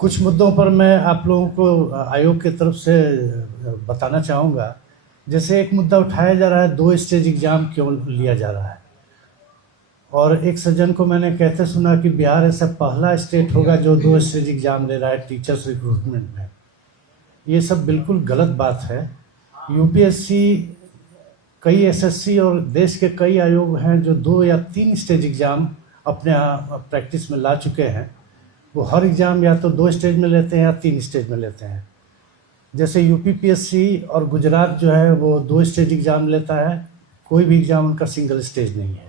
कुछ मुद्दों पर मैं आप लोगों को आयोग की तरफ से बताना चाहूँगा। जैसे एक मुद्दा उठाया जा रहा है, 2 स्टेज एग्ज़ाम क्यों लिया जा रहा है? और एक सज्जन को मैंने कहते सुना कि बिहार ऐसा पहला स्टेट होगा जो 2 स्टेज एग्ज़ाम ले रहा है टीचर्स रिक्रूटमेंट में। ये सब बिल्कुल गलत बात है। यूपीएससी, कई एसएससी और देश के कई आयोग हैं जो 2 या 3 स्टेज एग्ज़ाम अपने प्रैक्टिस में ला चुके हैं। वो हर एग्ज़ाम या तो 2 स्टेज में लेते हैं या 3 स्टेज में लेते हैं। जैसे यूपी पीएससी और गुजरात जो है वो 2 स्टेज एग्ज़ाम लेता है, कोई भी एग्ज़ाम उनका सिंगल स्टेज नहीं है।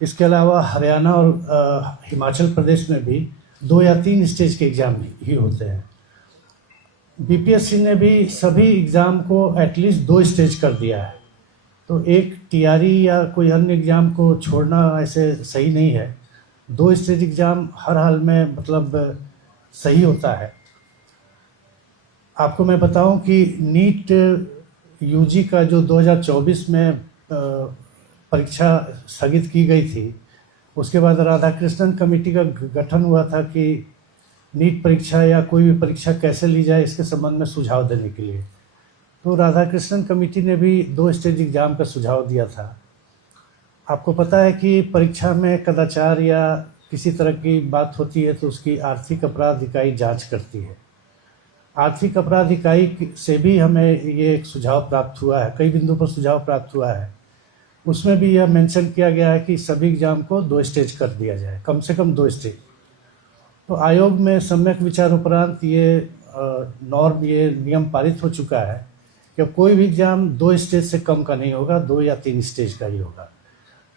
इसके अलावा हरियाणा और हिमाचल प्रदेश में भी 2 या 3 स्टेज के एग्ज़ाम ही होते हैं। बीपीएससी ने भी सभी एग्ज़ाम को एटलीस्ट 2 स्टेज कर दिया है। तो एक टीआरई या कोई अन्य एग्ज़ाम को छोड़ना ऐसे सही नहीं है। 2 स्टेज एग्ज़ाम हर हाल में मतलब सही होता है। आपको मैं बताऊं कि नीट यूजी का जो 2024 में परीक्षा स्थगित की गई थी, उसके बाद राधाकृष्णन कमेटी का गठन हुआ था कि नीट परीक्षा या कोई भी परीक्षा कैसे ली जाए इसके संबंध में सुझाव देने के लिए। तो राधाकृष्णन कमेटी ने भी 2 स्टेज एग्ज़ाम का सुझाव दिया था। आपको पता है कि परीक्षा में कदाचार या किसी तरह की बात होती है तो उसकी आर्थिक अपराध इकाई जांच करती है। आर्थिक अपराध इकाई से भी हमें ये एक सुझाव प्राप्त हुआ है, कई बिंदुओं पर सुझाव प्राप्त हुआ है। उसमें भी यह मेंशन किया गया है कि सभी एग्ज़ाम को 2 स्टेज कर दिया जाए, कम से कम 2 स्टेज। तो आयोग में सम्यक विचार उपरांत ये नियम पारित हो चुका है कि कोई भी एग्ज़ाम 2 स्टेज से कम का नहीं होगा, 2 या 3 स्टेज का ही होगा।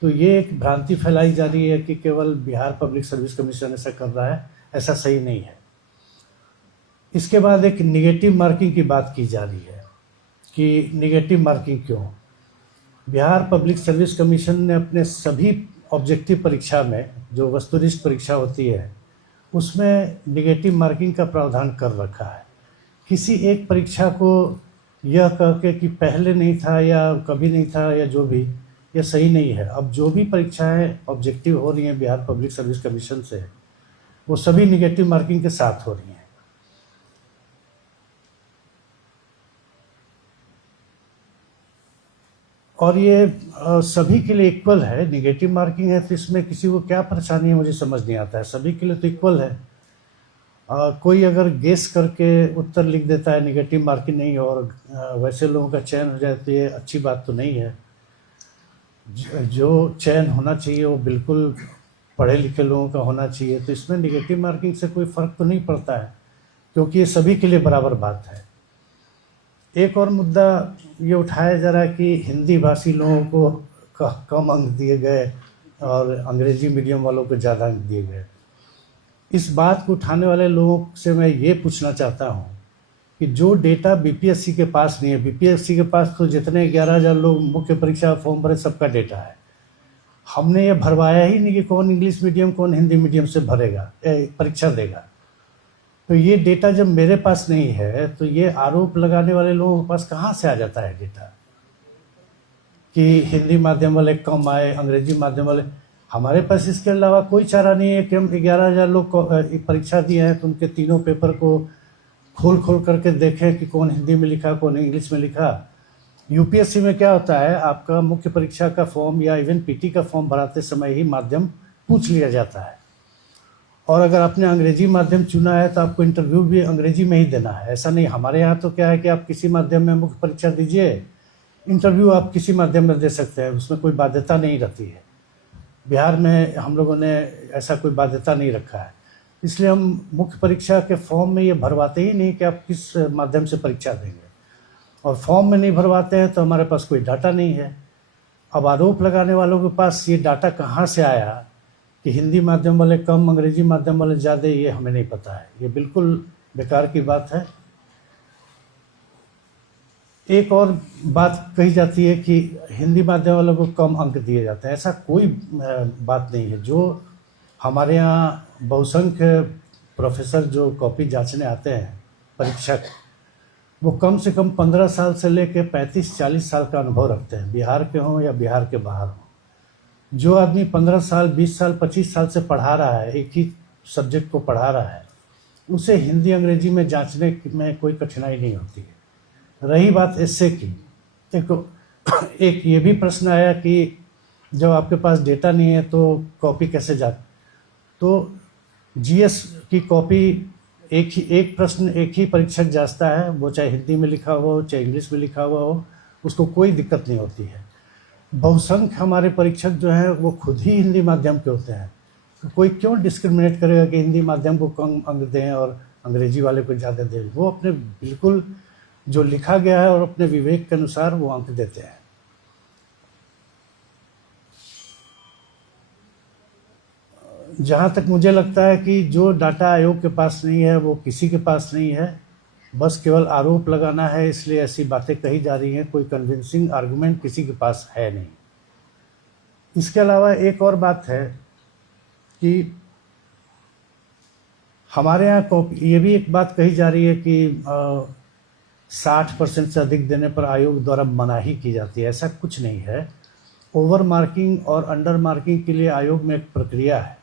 तो ये एक भ्रांति फैलाई जा रही है कि केवल बिहार पब्लिक सर्विस कमीशन ऐसा कर रहा है, ऐसा सही नहीं है। इसके बाद एक निगेटिव मार्किंग की बात की जा रही है कि निगेटिव मार्किंग क्यों? बिहार पब्लिक सर्विस कमीशन ने अपने सभी ऑब्जेक्टिव परीक्षा में, जो वस्तुनिष्ठ परीक्षा होती है, उसमें निगेटिव मार्किंग का प्रावधान कर रखा है। किसी एक परीक्षा को यह कह के कि पहले नहीं था या कभी नहीं था या जो भी, यह सही नहीं है। अब जो भी परीक्षाएं ऑब्जेक्टिव हो रही हैं बिहार पब्लिक सर्विस कमीशन से, वो सभी निगेटिव मार्किंग के साथ हो रही हैं। और ये सभी के लिए इक्वल है। निगेटिव मार्किंग है तो इसमें किसी को क्या परेशानी है मुझे समझ नहीं आता है। सभी के लिए तो इक्वल है। कोई अगर गेस करके उत्तर लिख देता है निगेटिव मार्किंग नहीं और वैसे लोगों का चयन हो जाए तो ये अच्छी बात तो नहीं है। जो चयन होना चाहिए वो बिल्कुल पढ़े लिखे लोगों का होना चाहिए। तो इसमें निगेटिव मार्किंग से कोई फ़र्क तो नहीं पड़ता है, क्योंकि ये सभी के लिए बराबर बात है। एक और मुद्दा ये उठाया जा रहा है कि हिंदी भाषी लोगों को कम अंक दिए गए और अंग्रेजी मीडियम वालों को ज़्यादा अंक दिए गए। इस बात को उठाने वाले लोगों से मैं ये पूछना चाहता हूँ कि जो डेटा बीपीएससी के पास नहीं है, बीपीएससी के पास तो जितने 11,000 लोग मुख्य परीक्षा फॉर्म भरे सबका डेटा है। हमने ये भरवाया ही नहीं कि कौन इंग्लिश मीडियम कौन हिंदी मीडियम से भरेगा, परीक्षा देगा। तो ये डेटा जब मेरे पास नहीं है तो ये आरोप लगाने वाले लोगों के पास कहाँ से आ जाता है डेटा कि हिंदी माध्यम वाले कम आए, अंग्रेजी माध्यम वाले। हमारे पास इसके अलावा कोई चारा नहीं है कि हम 11,000 लोग परीक्षा दिए हैं तो उनके तीनों पेपर को खोल करके देखें कि कौन हिंदी में लिखा कौन इंग्लिश में लिखा। यूपीएससी में क्या होता है, आपका मुख्य परीक्षा का फॉर्म या इवन पीटी का फॉर्म भराते समय ही माध्यम पूछ लिया जाता है, और अगर आपने अंग्रेजी माध्यम चुना है तो आपको इंटरव्यू भी अंग्रेजी में ही देना है। ऐसा नहीं, हमारे यहाँ तो क्या है कि आप किसी माध्यम में मुख्य परीक्षा दीजिए, इंटरव्यू आप किसी माध्यम में दे सकते हैं, उसमें कोई बाध्यता नहीं रहती है। बिहार में हम लोगों ने ऐसा कोई बाध्यता नहीं रखा है, इसलिए हम मुख्य परीक्षा के फॉर्म में ये भरवाते ही नहीं कि आप किस माध्यम से परीक्षा देंगे, और फॉर्म में नहीं भरवाते हैं तो हमारे पास कोई डाटा नहीं है। अब आरोप लगाने वालों के पास ये डाटा कहाँ से आया कि हिंदी माध्यम वाले कम अंग्रेजी माध्यम वाले ज़्यादा, ये हमें नहीं पता है। ये बिल्कुल बेकार की बात है। एक और बात कही जाती है कि हिंदी माध्यम वालों को कम अंक दिए जाते हैं। ऐसा कोई बात नहीं है। जो हमारे यहाँ बहुसंख्य प्रोफेसर जो कॉपी जांचने आते हैं परीक्षक, वो कम से कम 15 साल से लेकर 35-40 साल का अनुभव रखते हैं, बिहार के हों या बिहार के बाहर हों। जो आदमी 15 साल 20 साल 25 साल से पढ़ा रहा है, एक ही सब्जेक्ट को पढ़ा रहा है, उसे हिंदी अंग्रेजी में जांचने में कोई कठिनाई नहीं होती है। रही बात एस्से की, देखो एक ये भी प्रश्न आया कि जब आपके पास डेटा नहीं है तो कॉपी कैसे जा, तो जीएस की कॉपी एक प्रश्न एक ही परीक्षक जांचता है, वो चाहे हिंदी में लिखा हुआ हो चाहे इंग्लिश में लिखा हुआ हो, उसको कोई दिक्कत नहीं होती है। बहुसंख्य हमारे परीक्षक जो हैं वो खुद ही हिंदी माध्यम के होते हैं, तो कोई क्यों डिस्क्रिमिनेट करेगा कि हिंदी माध्यम को कम अंक दें और अंग्रेजी वाले को ज़्यादा दें। वो अपने बिल्कुल जो लिखा गया है और अपने विवेक के अनुसार वो अंक देते हैं। जहाँ तक मुझे लगता है कि जो डाटा आयोग के पास नहीं है वो किसी के पास नहीं है, बस केवल आरोप लगाना है, इसलिए ऐसी बातें कही जा रही हैं, कोई कन्विंसिंग आर्गुमेंट किसी के पास है नहीं। इसके अलावा एक और बात है कि हमारे यहाँ ये भी एक बात कही जा रही है कि 60% से अधिक देने पर आयोग द्वारा मनाही की जाती है। ऐसा कुछ नहीं है। ओवर मार्किंग और अंडर मार्किंग के लिए आयोग में एक प्रक्रिया है।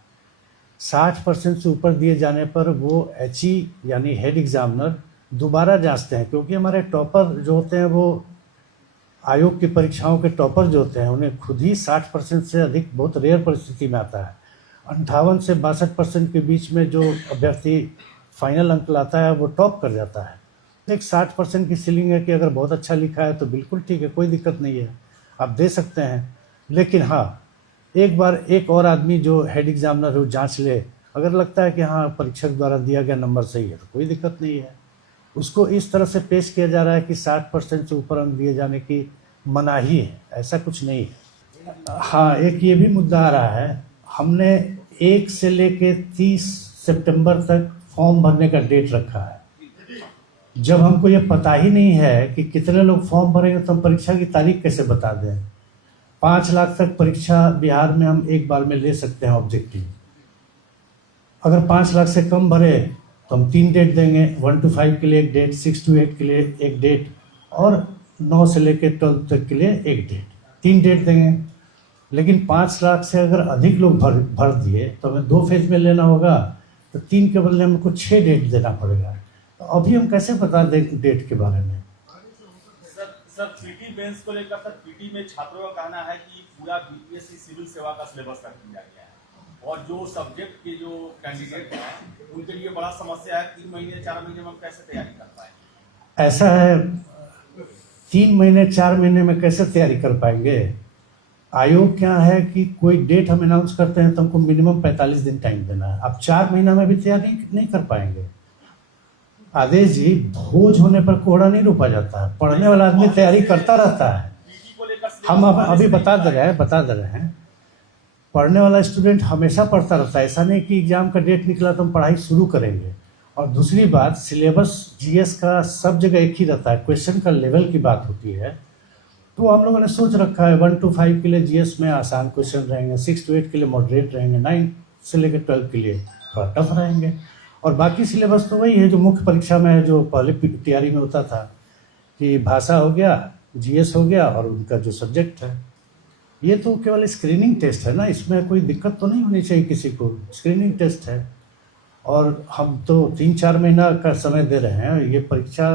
60% से ऊपर दिए जाने पर वो HE यानी हेड एग्जामिनर दोबारा जांचते हैं, क्योंकि हमारे टॉपर जो होते हैं वो आयोग की परीक्षाओं के टॉपर जो होते हैं उन्हें खुद ही 60% से अधिक बहुत रेयर परिस्थिति में आता है। 58 से 62% के बीच में जो अभ्यर्थी फाइनल अंक लाता है वो टॉप कर जाता है। एक 60% की सीलिंग है कि अगर बहुत अच्छा लिखा है तो बिल्कुल ठीक है, कोई दिक्कत नहीं है, आप दे सकते हैं। लेकिन हाँ, एक बार एक और आदमी जो हेड एग्जामिनर है वो जांच ले, अगर लगता है कि हाँ परीक्षक द्वारा दिया गया नंबर सही है तो कोई दिक्कत नहीं है। उसको इस तरह से पेश किया जा रहा है कि 60% से ऊपर अंक दिए जाने की मनाही है, ऐसा कुछ नहीं है। हाँ, एक ये भी मुद्दा आ रहा है, हमने 1 से लेके 30 सितंबर तक फॉर्म भरने का डेट रखा है। जब हमको ये पता ही नहीं है कि कितने लोग फॉर्म भरेंगे तो हम परीक्षा की तारीख कैसे बता दें। 5 लाख तक परीक्षा बिहार में हम एक बार में ले सकते हैं ऑब्जेक्टिव। अगर 5 लाख से कम भरे तो हम 3 डेट देंगे, 1 to 5 के लिए एक डेट, 6 to 8 के लिए एक डेट और 9 से लेकर 12 तक के लिए एक डेट, 3 डेट देंगे। लेकिन 5 लाख से अगर अधिक लोग भर दिए तो हमें 2 फेज में लेना होगा, तो 3 के बदले हमको 6 डेट देना पड़ेगा। तो अभी हम कैसे बता दें डेट के बारे में। सर पीटी मेंस को लेकर सर पीटी में छात्रों का कहना है कि पूरा बीपीएससी सिविल सेवा का सिलेबस कर दिया गया है और जो सब्जेक्ट के जो कैंडिडेट हैं उनके लिए बड़ा समस्या है। 3 महीने 4 महीने में हम कैसे तैयारी कर पाएंगे? ऐसा है, 3 महीने 4 महीने में कैसे तैयारी कर पाएंगे। आयोग क्या है कि कोई डेट हम अनाउंस करते हैं तो हमको मिनिमम 45 दिन टाइम देना है। अब 4 महीना में भी तैयारी नहीं कर पाएंगे। आदेश जी, भोज होने पर कोहड़ा नहीं रोपा जाता है, पढ़ने वाला आदमी तैयारी करता रहता है। हम अभी बता दे रहे हैं पढ़ने वाला स्टूडेंट हमेशा पढ़ता रहता है। ऐसा नहीं कि एग्जाम का डेट निकला तो हम पढ़ाई शुरू करेंगे। और दूसरी बात, सिलेबस जीएस का सब जगह एक ही रहता है, क्वेश्चन का लेवल की बात होती है। तो हम लोगों ने सोच रखा है 1 to 5 के लिए जीएस में आसान क्वेश्चन रहेंगे, 6 to 8 के लिए मॉडरेट रहेंगे, 9 से लेकर 12 के लिए थोड़ा टफ रहेंगे। और बाकी सिलेबस तो वही है जो मुख्य परीक्षा में है, जो पहले टीआरई में होता था कि भाषा हो गया, जीएस हो गया और उनका जो सब्जेक्ट है। ये तो केवल स्क्रीनिंग टेस्ट है ना, इसमें कोई दिक्कत तो नहीं होनी चाहिए किसी को। स्क्रीनिंग टेस्ट है और हम तो 3-4 महीना का समय दे रहे हैं। ये परीक्षा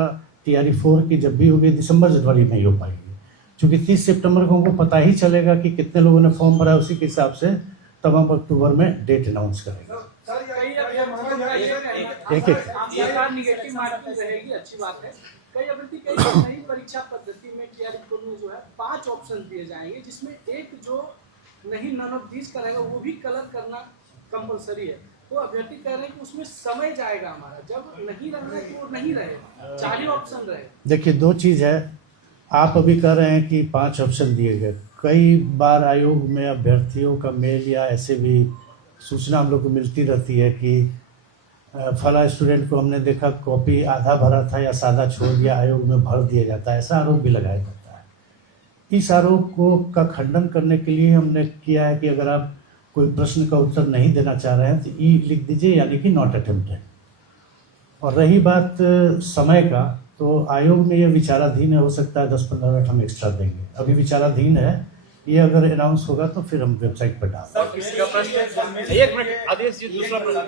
टीआरई 4 की जब भी होगी दिसंबर जनवरी में ही हो पाएगी, क्योंकि 30 सितंबर को हमको पता ही चलेगा कि कितने लोगों ने फॉर्म भरा, उसी के हिसाब से तब हम अक्टूबर में डेट अनाउंस करेंगे। निगेटिव मार्किंग रहेगी, अच्छी बात है। कई अभ्यर्थी नई परीक्षा पद्धति में टीआरई में जो है 5 ऑप्शन दिए जाएंगे, जिसमें एक जो नहीं नन ऑफ दिस करेगा वो भी कलर करना कंपलसरी है। तो अभ्यर्थी कह रहे हैं कि उसमें समय जाएगा हमारा, जब नहीं रहना है कि वो नहीं रहेगा, 4 ऑप्शन रहे। देखिए, 2 चीज़ है। आप अभी कह रहे हैं कि 5 ऑप्शन दिए गए। कई बार आयोग में अभ्यर्थियों का मेल या ऐसे भी सूचना हम लोग को मिलती रहती है कि फला स्टूडेंट को हमने देखा कॉपी आधा भरा था या सादा छोड़ दिया, आयोग में भर दिया जाता है, ऐसा आरोप भी लगाया जाता है। इस आरोप को का खंडन करने के लिए हमने किया है कि अगर आप कोई प्रश्न का उत्तर नहीं देना चाह रहे हैं तो ई लिख दीजिए, यानी कि नॉट अटेम्प्टेड। और रही बात समय का, तो आयोग में ये विचाराधीन है, हो सकता है 10-15 मिनट हम एक्स्ट्रा देंगे। अभी विचाराधीन है ये अगर अनाउंस होगा तो फिर हम वेबसाइट पर डालेंगे। सर किसी का प्रश्न है? एक मिनट आदेश जी, दूसरा प्रश्न।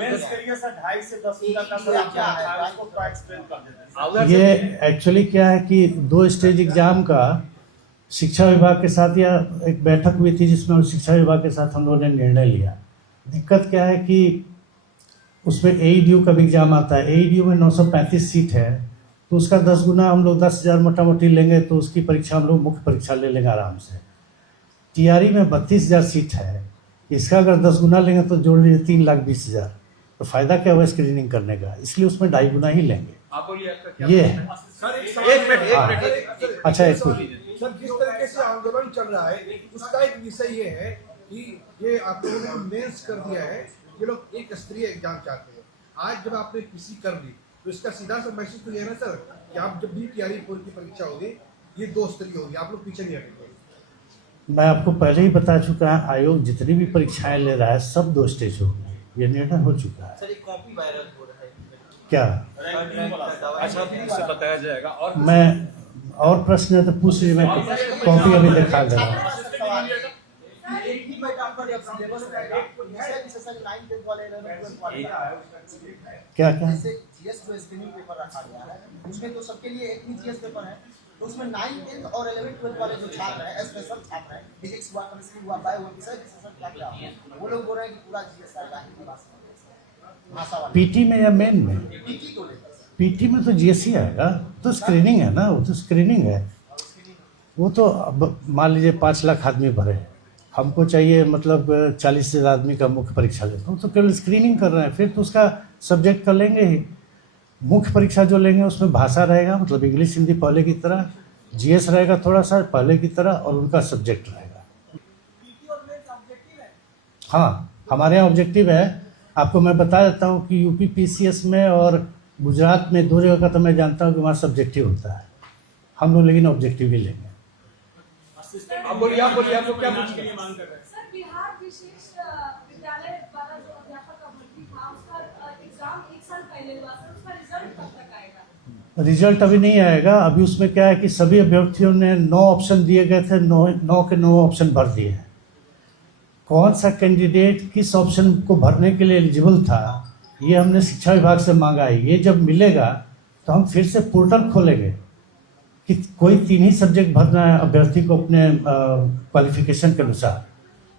मेंस के लिए सर 2.5 से 10 तक का सर क्या है, उसको थोड़ा एक्सप्लेन कर देते हैं। ये एक्चुअली क्या है कि 2 स्टेज एग्जाम का शिक्षा विभाग के साथ या एक बैठक हुई थी जिसमें शिक्षा विभाग के साथ हम लोगों ने निर्णय लिया। दिक्कत क्या है कि उसमें AEDU का भी एग्जाम आता है। AEDU में 935 सीट है, तो उसका 10 गुना हम लोग 10,000 मोटा मोटी लेंगे तो उसकी परीक्षा हम लोग मुख्य परीक्षा ले लेंगे आराम से। TRE में 32,000 सीट है, इसका अगर 10 गुना लेंगे तो जोड़ लीजिए 3,20,000, तो फ़ायदा क्या हुआ स्क्रीनिंग करने का, इसलिए उसमें 2.5 गुना ही लेंगे। आप बोलिए आपका क्या ये प्रश्न है? सर एक मिनट अच्छा एक मिनट। सर जिस तरीके से आंदोलन चल रहा है उसका एक विषय ये है कि ये आप लोगों ने मेंस कर दिया है, ये लोग एक स्तरीय एग्जाम चाहते हैं। आज जब आपने PC कर ली तो इसका सीधा सा मैसेज तो ये है ना सर कि आप जब भी TRE पूरी की परीक्षा होगी ये 2 स्तरीय होगी, आप लोग पीछे नहीं हटेंगे। मैं आपको पहले ही बता चुका है, आयोग जितनी भी परीक्षाएं ले रहा है सब 2 स्टेज होगी, ये निर्णय हो चुका है। सर एक कॉपी वायरल हो रहा है क्या अच्छा इससे बताया जाएगा। और मैं और प्रश्न है तो पूछ लीजिए, मैं कॉपी अभी दिखा दे रहा हूँ। एक ही बैठ आपका जब सिलेबस रहेगा जैसे सर 9 10 वाले 11 वाले क्या क्या जैसे जीएस जो स्क्रीनिंग पेपर रखा गया है उसमें तो सबके लिए एक ही जीएस पेपर है, तो उसमें 9 10 और 11 12 वाले जो छात्र हैं स्पेशल छात्र हैं, फिजिक्स हुआ केमिस्ट्री हुआ बायो हुआ विषय विशेषण क्या क्या हुआ, वो लोग बोल रहे हैं कि पूरा जीएस आएगा हिंदी भाषा वाला PT में या मेन में? पीटी को लेकर PT में तो GSE आएगा, तो स्क्रीनिंग है ना, वो तो स्क्रीनिंग है। वो तो अब मान लीजिए 5 लाख आदमी भरे, हमको चाहिए मतलब 40,000 आदमी का मुख्य परीक्षा लेते हो तो केवल स्क्रीनिंग कर रहे हैं, फिर तो उसका सब्जेक्ट कर लेंगे ही। मुख्य परीक्षा जो लेंगे उसमें भाषा रहेगा, मतलब इंग्लिश हिंदी पहले की तरह, GS रहेगा थोड़ा सा पहले की तरह, और उनका सब्जेक्ट रहेगा। हाँ, हमारे यहाँ ऑब्जेक्टिव है। आपको मैं बता देता हूँ कि UP PCS में और गुजरात में 2 जगह का तो मैं जानता हूँ कि वहाँ सब्जेक्टिव होता है, हम लोग लेकिन ऑब्जेक्टिव ही लेंगे। आप बोलिए आपको क्या पूछिए? सर बिहार विशेष विद्यालय द्वारा जो अध्यापक का भर्ती था उसका एग्जाम 1 साल पहले हुआ, सर उसका रिजल्ट कब तक आएगा? रिजल्ट अभी नहीं आएगा। अभी उसमें क्या है कि सभी अभ्यर्थियों ने 9 ऑप्शन दिए गए थे, 9 के 9 ऑप्शन भर दिए हैं। कौन सा कैंडिडेट किस ऑप्शन को भरने के लिए एलिजिबल था ये हमने शिक्षा विभाग से मांगा है। ये जब मिलेगा तो हम फिर से पोर्टल खोलेंगे कि कोई 3 ही सब्जेक्ट भरना है अभ्यर्थी को अपने क्वालिफिकेशन के अनुसार,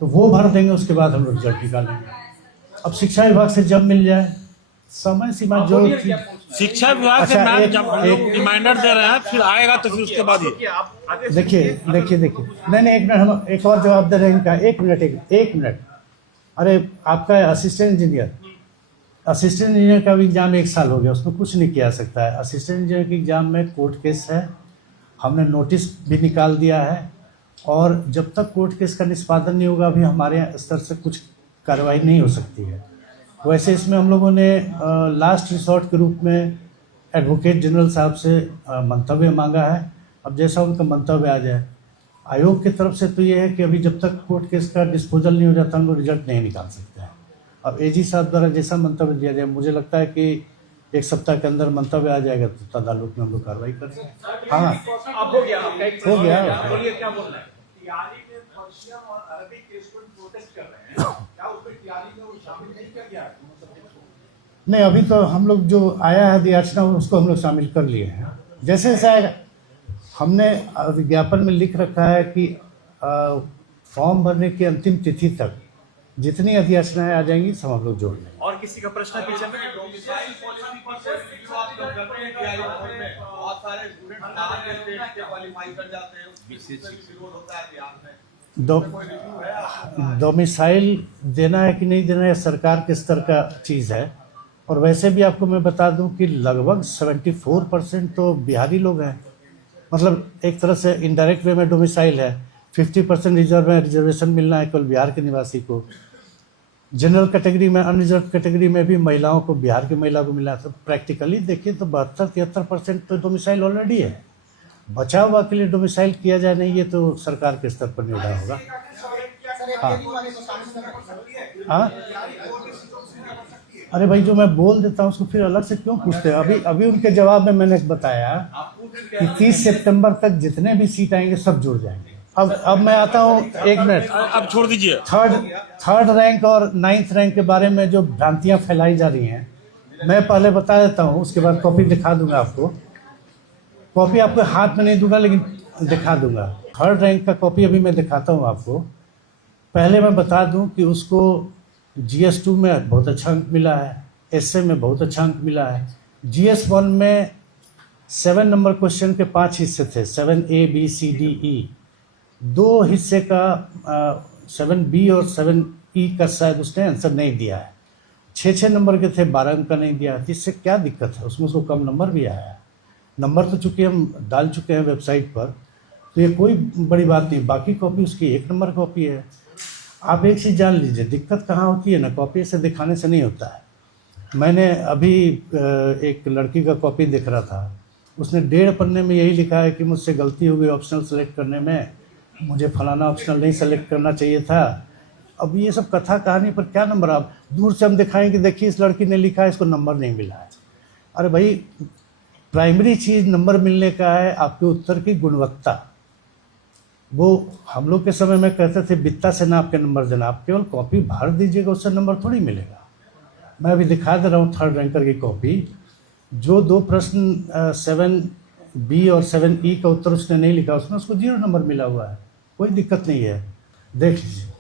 तो वो भर देंगे, उसके बाद हम लोग रिजल्ट निकालेंगे। अब शिक्षा विभाग से जब मिल जाए, समय सीमा जो शिक्षा विभाग से मैम जब हम लोग रिमाइंडर दे रहे हैं फिर आएगा तो फिर उसके बाद ही देखिए नहीं एक मिनट, हम एक और जवाब दे रहे हैं इनका। एक मिनट। अरे आपका असिस्टेंट इंजीनियर का भी एग्जाम 1 साल हो गया, उसमें कुछ नहीं किया सकता है। असिस्टेंट इंजीनियर के एग्जाम में कोर्ट केस है, हमने नोटिस भी निकाल दिया है, और जब तक कोर्ट केस का निष्पादन नहीं होगा अभी हमारे स्तर से कुछ कार्रवाई नहीं हो सकती है। वैसे इसमें हम लोगों ने लास्ट रिसोर्ट के रूप में एडवोकेट जनरल साहब से मंतव्य मांगा है। अब जैसा उनका मंतव्य आ जाए, आयोग की तरफ से तो ये है कि अभी जब तक कोर्ट केस का डिस्पोजल नहीं हो जाता हम लोग रिजल्ट नहीं निकाल सकते हैं। अब AG साहब द्वारा जैसा मंतव्य दिया जाए, मुझे लगता है कि 1 सप्ताह के अंदर मंतव्य आ जाएगा तो तदालुक में हम लोग कार्रवाई करेंगे। हाँ अब हो गया आपका एक हो गया। आप बोलिए क्या बोलना है? TRE में पर्शियन और अरबिक के स्टूडेंट प्रोटेस्ट कर रहे हैं, क्या उसमें TRE में वो शामिल नहीं किया गया है? नहीं, अभी तो हम लोग जो आया है याचना उसको हम लोग शामिल कर लिए हैं। जैसे जैसे आएगा, हमने विज्ञापन में लिख रखा है कि फॉर्म भरने की अंतिम तिथि तक जितनी अधियाचनाएं आ जाएंगी सब हम लोग जोड़ लेंगे। और किसी का प्रश्न पीछे में? डोमिसाइल पॉलिसी पर जो आप लोग करते हैं TRE में बहुत सारे स्टूडेंट बाहर के स्टेट से क्वालीफाई कर जाते हैं, उसमें विरोध होता है बिहार में। डोमिसाइल देना है कि नहीं देना है सरकार के स्तर का चीज़ है। और वैसे भी आपको मैं बता दूं कि लगभग 74% तो बिहारी लोग हैं, मतलब एक तरह से इनडायरेक्ट वे में डोमिसाइल है। 50% रिजर्व में रिजर्वेशन मिलना है केवल बिहार के निवासी को। जनरल कैटेगरी में, अनरिजर्व कैटेगरी में भी महिलाओं को, बिहार की महिला को मिला है। तो प्रैक्टिकली देखिए तो 72-73% तो डोमिसाइल ऑलरेडी है। बचा हुआ के लिए डोमिसाइल किया जाए नहीं, ये तो सरकार के स्तर पर निर्णय होगा। हाँ अरे भाई, जो मैं बोल देता हूँ उसको फिर अलग से क्यों पूछते हैं? अभी उनके जवाब में मैंने बताया कि 30 सितंबर तक जितने भी सीट आएंगे सब जुड़ जाएंगे। अब मैं आता हूँ, एक मिनट। अब छोड़ दीजिए। थर्ड रैंक और 9th रैंक के बारे में जो भ्रांतियां फैलाई जा रही हैं, मैं पहले बता देता हूँ, उसके बाद कॉपी दिखा दूंगा आपको। कॉपी आपको हाथ में नहीं दूंगा, लेकिन दिखा दूंगा। थर्ड रैंक का कॉपी अभी मैं दिखाता हूँ आपको। पहले मैं बता दूं कि उसको GS2 में बहुत अच्छा अंक मिला है, एसए में बहुत अच्छा अंक मिला है। GS1 में 7 नंबर क्वेश्चन के 5 हिस्से थे, 7A B C D E। 2 हिस्से का 7B और 7E का शायद उसने आंसर नहीं दिया है। 6 नंबर के थे, 12 अंक का नहीं दिया। इससे क्या दिक्कत है? उसमें उसको कम नंबर भी आया है। नंबर तो चूँकि हम डाल चुके हैं वेबसाइट पर, तो ये कोई बड़ी बात नहीं। बाकी कॉपी उसकी 1 नंबर कॉपी है। आप एक चीज़ जान लीजिए, दिक्कत कहाँ होती है ना, कॉपी से दिखाने से नहीं होता है। मैंने अभी एक लड़की का कॉपी देख रहा था, उसने 1.5 पन्ने में यही लिखा है कि मुझसे गलती हो गई ऑप्शनल सेलेक्ट करने में, मुझे फलाना ऑप्शनल नहीं सेलेक्ट करना चाहिए था। अब ये सब कथा कहानी पर क्या नंबर? आप दूर से हम दिखाएं कि देखिए इस लड़की ने लिखा है, इसको नंबर नहीं मिला है। अरे भाई, प्राइमरी चीज़ नंबर मिलने का है आपके उत्तर की गुणवत्ता। वो हम लोग के समय में कहते थे बित्ता से नाप के नंबर देना, आप केवल कॉपी भर दीजिएगा, उससे नंबर थोड़ी मिलेगा। मैं अभी दिखा दे रहा हूँ थर्ड रैंकर की कॉपी। जो 2 प्रश्न 7B और 7E का उत्तर उसने नहीं लिखा, उसमें उसको 0 नंबर मिला हुआ है। कोई दिक्कत नहीं है, देख लीजिए।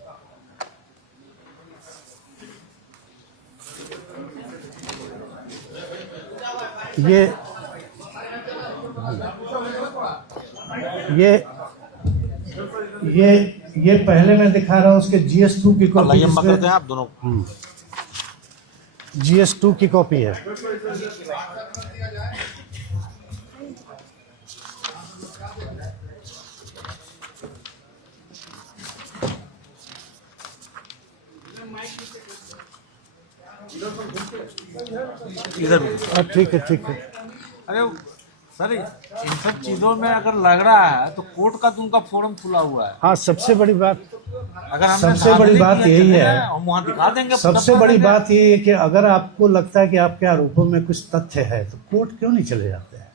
ये पहले मैं दिखा रहा हूँ उसके GS2 की कॉपी। करते हैं आप दोनों। GS2 की कॉपी है। इधर ठीक है, ठीक है। अरे सर, इन सब चीजों में अगर लग रहा है तो कोर्ट का तो उनका फोरम खुला हुआ है। हाँ, सबसे बड़ी बात, अगर हमने सबसे बड़ी बात यही है, हम वहाँ दिखा देंगे। सबसे बड़ी बात यही है कि अगर आपको लगता है कि आपके आरोपों में कुछ तथ्य है तो कोर्ट क्यों नहीं चले जाते हैं?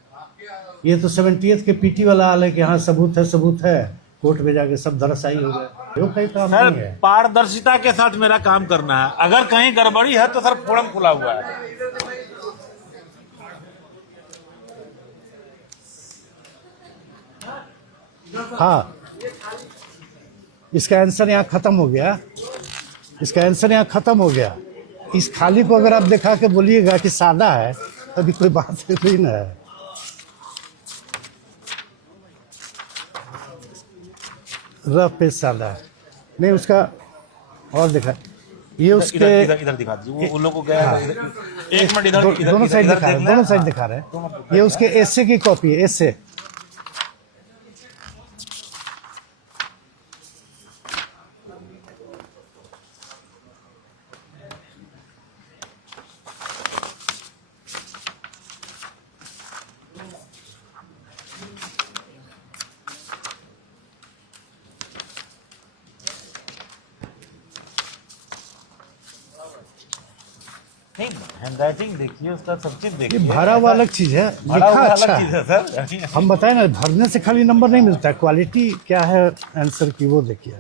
ये तो 70th के PT वाला हाल है कि हाँ सबूत है, कोर्ट में जाके सब धराशायी हो गए। वो कहीं काम नहीं है। पारदर्शिता के साथ मेरा काम करना है। अगर कहीं गड़बड़ी है तो सर फोरम खुला हुआ है। हाँ, इसका आंसर यहाँ खत्म हो गया। इसका आंसर यहाँ खत्म हो गया। इस खाली को अगर आप दिखा के बोलिएगा कि सादा है, तभी कोई बात नहीं ना है। रफ पे सादा है नहीं, उसका और दिखा। ये उसके इधर दिखा दीजिए, वो लोगों को क्या है। एक मिनट, इधर दोनों साइड दिखा रहे हैं, दोनों साइड दिखा रहे हैं। ये उसके एसे की कॉपी है, एसे। हैंडराइटिंग देखिए, उसका सब चीज ये देखिए। भरा हुआ अलग चीज है, लिखा अच्छा है। सर हम बताए ना, भरने से खाली नंबर नहीं मिलता है, क्वालिटी क्या है आंसर की वो देखिए।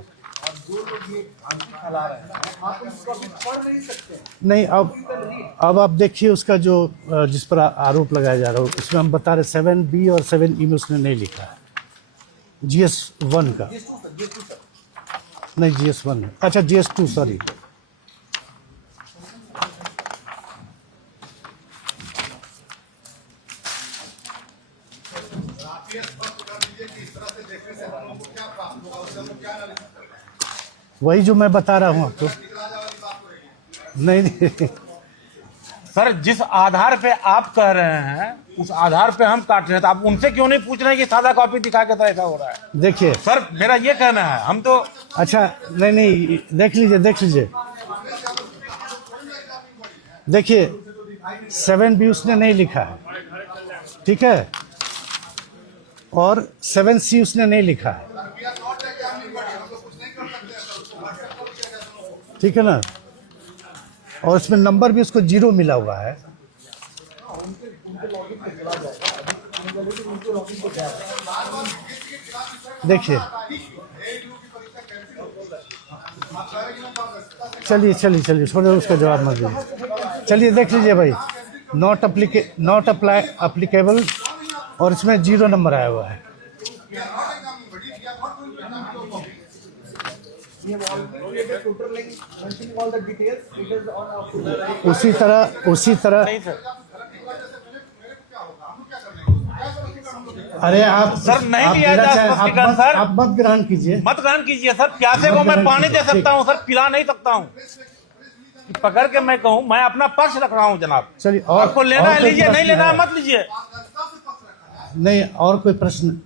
नहीं, अब आप देखिए उसका जो जिस पर आरोप लगाया जा रहा है, उसमें हम बता रहे 7B और 7E में उसने नहीं लिखा है। GS1 का नहीं, GS1 अच्छा GS2 सॉरी। वही जो मैं बता रहा हूँ आपको। नहीं सर, जिस आधार पे आप कह रहे हैं उस आधार पे हम काट रहे हैं, तो आप उनसे क्यों नहीं पूछ रहे हैं कि सादा कॉपी दिखा के तो ऐसा हो रहा है? देखिए सर, मेरा ये कहना है, हम तो अच्छा नहीं, देख लीजिए देखिए 7B उसने नहीं लिखा है, ठीक है, और 7C उसने नहीं लिखा है, ठीक है ना। और इसमें नंबर भी उसको 0 मिला हुआ है। देखिए, चलिए चलिए चलिए, छोड़ो उसका जवाब मत दीजिए। चलिए देख लीजिए भाई, नॉट अप्लीकेबल, और इसमें 0 नंबर आया हुआ है। उसी तरह नहीं सर, अरे आप सर नहीं आप लिया देना जा चाहें, स्पष्टीकरण सर। आप मत ग्रहण कीजिए। मत ग्रहण कीजिए सर, प्यासे को मैं पानी दे सकता हूँ सर, पिला नहीं सकता हूँ। पकड़ के मैं कहूँ, मैं अपना पक्ष रख रहा हूँ जनाब। चलिए, आपको लेना है कोई लीजिए, नहीं प्रश्न लेना है है? मत लीजिए। नहीं, और कोई प्रश्न?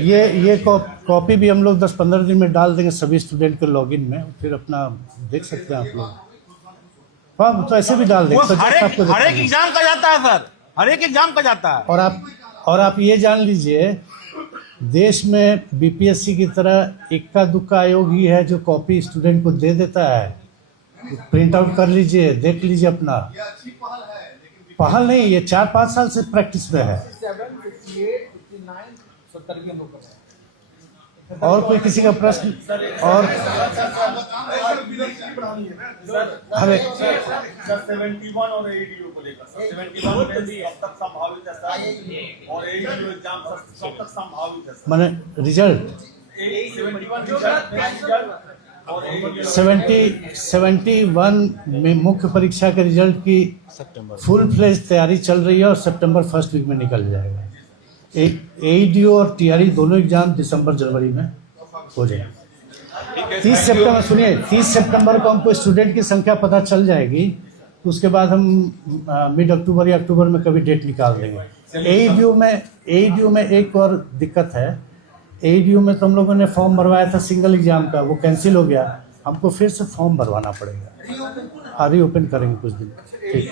ये कॉपी भी हम लोग 10-15 दिन में डाल देंगे सभी स्टूडेंट के लॉगिन में, फिर अपना देख सकते हैं आप लोग। हाँ, तो ऐसे भी डाल देंगे। वो हर एक एग्जाम का जाता है सर, हर एक एग्जाम का जाता है। और आप ये जान लीजिए, देश में बीपीएससी की तरह इक्का दुक्का आयोग ही है जो कॉपी स्टूडेंट को दे देता है। प्रिंट आउट कर लीजिए, देख लीजिए अपना। पहल नहीं, ये 4-5 साल से प्रैक्टिस में है। और कोई किसी का प्रश्न? और अरे सर 71 और ADU को लेकर सर 71 में कब तक संभावित है सर, और ADU एग्जाम कब तक संभावित है सर? मैंने रिजल्ट 71 रिजल्ट और ADU 71 में मुख्य परीक्षा के रिजल्ट की फुल फ्लेज तैयारी चल रही है और सितंबर फर्स्ट वीक में निकल जाएगा। ADU और TRE दोनों एग्जाम दिसंबर-जनवरी में हो जाएंगे। 30 सितंबर, सुनिए, 30 सितंबर को हमको स्टूडेंट की संख्या पता चल जाएगी, तो उसके बाद हम मिड अक्टूबर या अक्टूबर में कभी डेट निकाल देंगे। ADU में एक और दिक्कत है। ADU में तो हम लोगों ने फॉर्म भरवाया था सिंगल एग्जाम का, वो कैंसिल हो गया। हमको फिर से फॉर्म भरवाना पड़ेगा। रीओपन करेंगे कुछ दिन। ठीक।